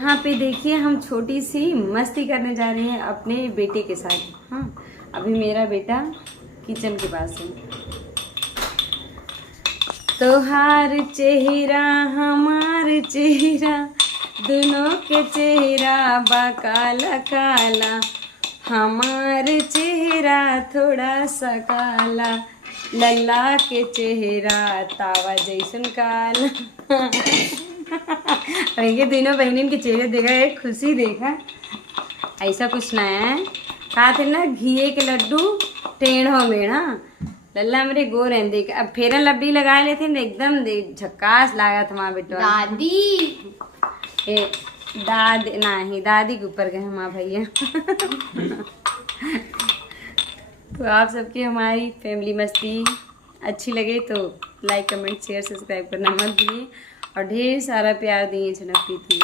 यहाँ पे देखिए हम छोटी सी मस्ती करने जा रहे हैं अपने बेटे के साथ। हाँ, अभी मेरा बेटा किचन के पास है। तोहार चेहरा हमार चेहरा दोनों के चेहरा बा काला काला, हमार चेहरा थोड़ा सा काला, लल्ला के चेहरा तावा जैसन काला। और ये तीनों बहनिन के चेहरे देखा, एक खुशी देखा, ऐसा कुछ ना है। कहा थे ना घिए के लड्डू टेढ़ो मेढ़ा, लल्ला मेरे गोर हैं। देख अब फेरन लवली लगा लेते ना, एकदम झक्कास लागा था माँ बेटवा। दादी दादी नहीं, दादी के ऊपर गए माँ भैया। तो आप सबकी हमारी फैमिली मस्ती अच्छी लगे तो लाइक कमेंट शेयर सब्सक्राइब करना मत भूलिए और ढेर सारा प्यार दिए छनक प्रीति।